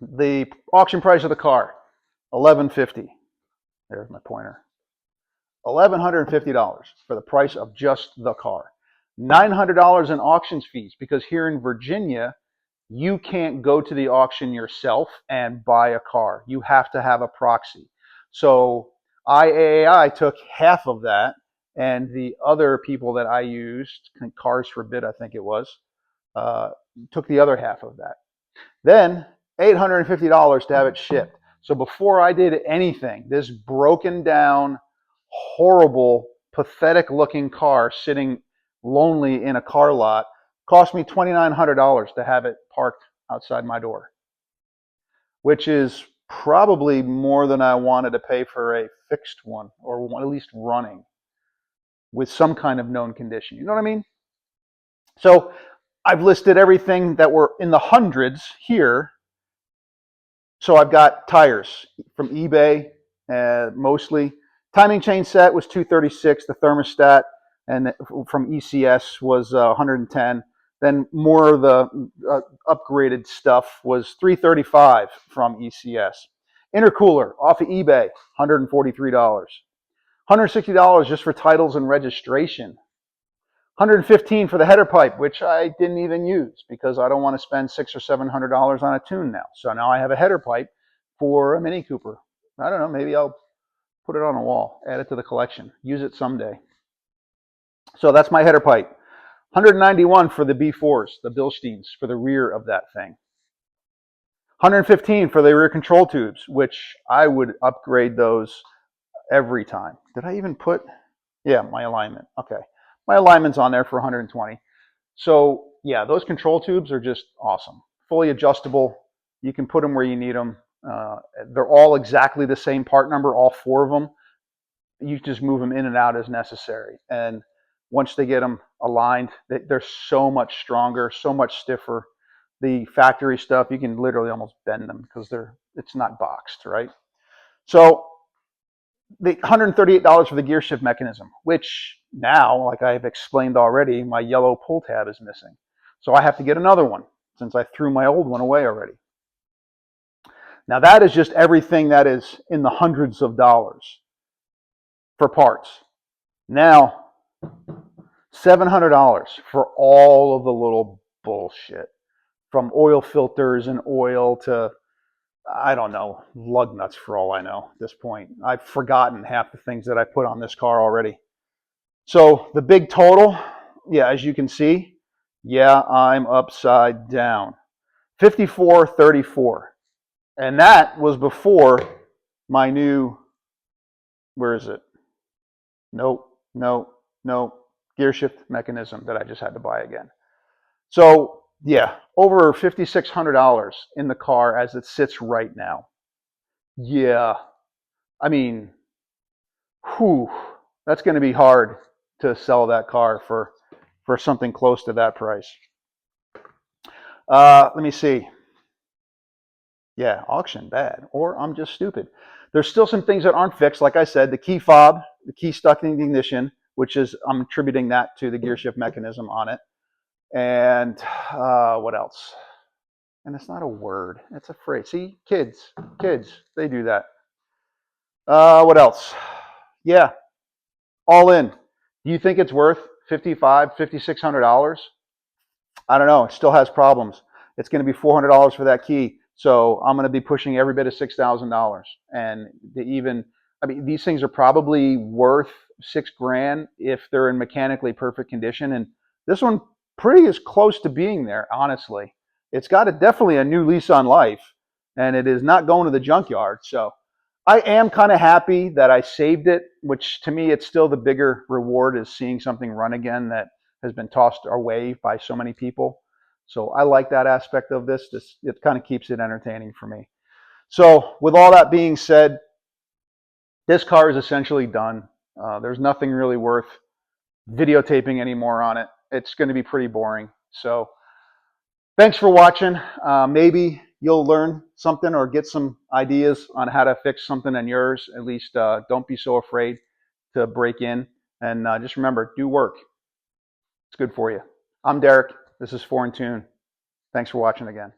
The auction price of the car, $1,150. There's my pointer. $1,150 for the price of just the car. $900 in auctions fees, because here in Virginia, you can't go to the auction yourself and buy a car. You have to have a proxy. So IAAI took half of that, and the other people that I used, Cars for Bid, I think it was, took the other half of that. Then $850 to have it shipped. So before I did anything, this broken down, horrible, pathetic looking car sitting lonely in a car lot cost me $2,900 to have it parked outside my door, which is probably more than I wanted to pay for a fixed one, or at least running with some kind of known condition. You know what I mean? So I've listed everything that were in the hundreds here. So I've got tires from eBay, mostly. Timing chain set was $236. The thermostat and from ECS was $110. Then more of the upgraded stuff was $335 from ECS. Intercooler off of eBay, $143. $160 just for titles and registration. $115 for the header pipe, which I didn't even use because I don't want to spend $600 or $700 on a tune now. So now I have a header pipe for a Mini Cooper. I don't know, maybe I'll put it on a wall, add it to the collection, use it someday. So that's my header pipe. $191 for the B4s, the Bilsteins, for the rear of that thing. $115 for the rear control tubes, which I would upgrade those every time. Did I even put, yeah, my alignment, okay. My alignment's on there for $120. So yeah, those control tubes are just awesome. Fully adjustable. You can put them where you need them. They're all exactly the same part number, all 4 of them. You just move them in and out as necessary. And once they get them aligned, they're so much stronger, so much stiffer. The factory stuff, you can literally almost bend them because it's not boxed, right? So the $138 for the gear shift mechanism, which now, like I've explained already, my yellow pull tab is missing. So I have to get another one since I threw my old one away already. Now that is just everything that is in the hundreds of dollars for parts. Now, $700 for all of the little bullshit, from oil filters and oil to, I don't know, lug nuts for all I know at this point. I've forgotten half the things that I put on this car already. So the big total, yeah, as you can see, yeah, I'm upside down. $54.34. And that was before my new, where is it? Nope, nope, nope. Gearshift mechanism that I just had to buy again. So yeah, over $5,600 in the car as it sits right now. Yeah, I mean, whew, that's going to be hard to sell that car for something close to that price. Let me see. Yeah, auction, bad. Or I'm just stupid. There's still some things that aren't fixed. Like I said, the key fob, the key stuck in the ignition, which is, I'm attributing that to the gear shift mechanism on it. And what else? And it's not a word, it's a phrase. See, kids, they do that. What else? Yeah, all in. Do you think it's worth $5,500, $5,600? I don't know. It still has problems. It's going to be $400 for that key. So I'm going to be pushing every bit of $6,000. And I mean, these things are probably worth $6,000 if they're in mechanically perfect condition. And this one pretty is close to being there, honestly. It's got definitely a new lease on life, and it is not going to the junkyard. So I am kind of happy that I saved it, which to me, it's still the bigger reward is seeing something run again that has been tossed away by so many people. So I like that aspect of this. It kind of keeps it entertaining for me. So with all that being said, this car is essentially done. There's nothing really worth videotaping anymore on it. It's going to be pretty boring. So thanks for watching. Maybe you'll learn something or get some ideas on how to fix something in yours. At least don't be so afraid to break in. And just remember, do work. It's good for you. I'm Derek. This is 4 in Tune. Thanks for watching again.